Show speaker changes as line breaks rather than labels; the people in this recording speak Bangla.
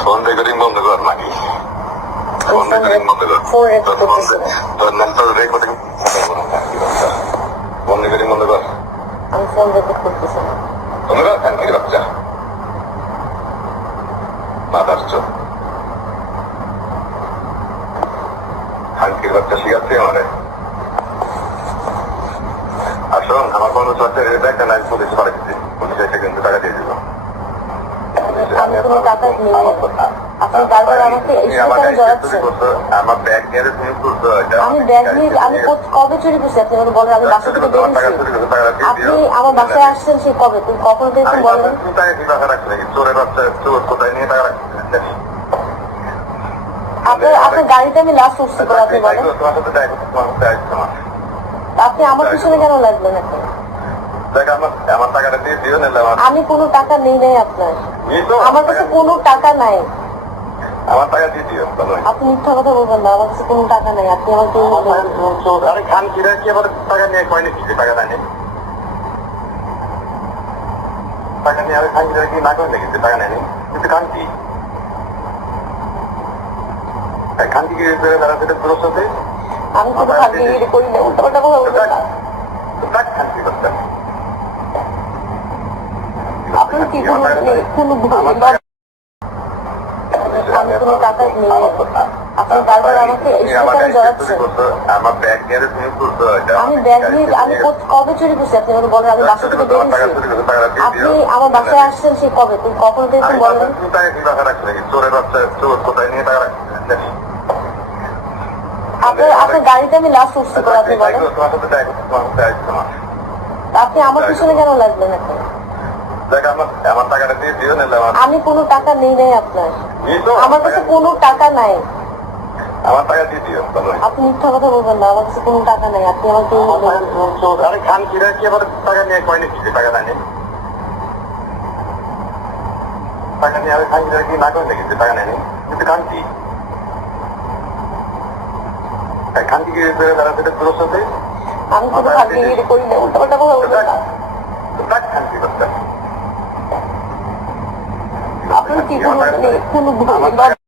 ফোন
রেকর্ডিং বন্ধ কর নাকি? ফোন রেকর্ডিং বন্ধ কর। তোর নাম তো রেকর্ডিং ফোন রেকর্ডিং বন্ধ কর।
আমি ফোন রেকর্ড করতেছি না।
বন্ধ কর ফ্যান থেকে বাচ্চা মাদার চোখ খানকির বাচ্চা শিখাচ্ছে আমারে। আসুন আমার পুলিশ পাঠিয়ে দিচ্ছি পুলিশ এসে কিন্তু টাকা দিয়ে দিল
আমি কোনো টাকা নিই। আপনি বারবার আমাকে এই জড়াচ্ছেন?
আমার ব্যাগ নিয়ে তুমি তুলছো
আমি ব্যাগ নিয়ে আমি কবে চুরি করছি? আপনি আমাকে বলেন আমি বাসা থেকে বেরিয়েছি আপনি আমার বাসায় আসছেন সেই কবে? তুমি কখন থেকে বলেন?
তুমি টাকা কি টাকা রাখছো নাকি? চোরের বাচ্চা চোর কোথায় নিয়ে টাকা
আপনার আপনার গাড়িতে আমি লাস্ট উঠছি আপনি বলেন। আপনি আমার পিছনে কেন লাগলেন এখন?
আমার আমার টাকাটা দিয়ে দিও
আমি কোনো টাকা নেই নাই আপনার। আমার কাছে কোনো টাকা নাই।
আমার টাকা দিয়ে দিও
আপনি মিথ্যা কথা বলবেন না আমার কাছে কোনো টাকা নাই আপনি আমাকে
আরে খান কিরা কি আবার টাকা নিয়ে কয় নাকি টাকা নেয়নি টাকা নিয়ে আরে খান কিরা কি না করে নাকি টাকা নেয়নি কিন্তু খান কি? খান কি তারা সেটা দোষ
আমি কোনো ভাগ্যে করি না উল্টা পাল্টা কথা বলবেন না
দেখ খান কি করতে
আমি কোনো টাকা আপনি আমাকে
আমার
আমি ব্যাগ নিয়ে আমি কবে আমি আমার বাসায় আসছেন সেই কবে তুমি কখন
আমি
বলেন
কোথায় নিয়ে টাকা
আপনার আপনার গাড়িতে আমি লাস্ট উঠছি করে আপনি আপনি আমার পিছনে কেন লাগলেন এখন? আমি কোনো টাকা নেই নাই আপনার। আমার কাছে কোনো টাকা নাই।
আমার টাকা দিয়ে দিও
আপনি মিথ্যা কথা বলবেন না আমার কাছে কোনো টাকা নাই আপনি আমাকে
আরে খান কিরা কি আবার টাকা নিয়ে কয় নাকি টাকা নেয়নি টাকা নিয়ে আরে খান কিরা কি না করে নাকি টাকা নেয়নি কিন্তু খান কি? এই খান কি তারা সেটা দোষ
আমি কোনো ভাগ্যে করি না উল্টা পাল্টা কথা বলবেন না।
দেখ খান কি করতে
আপনি কি কোনো কোনো ভুল-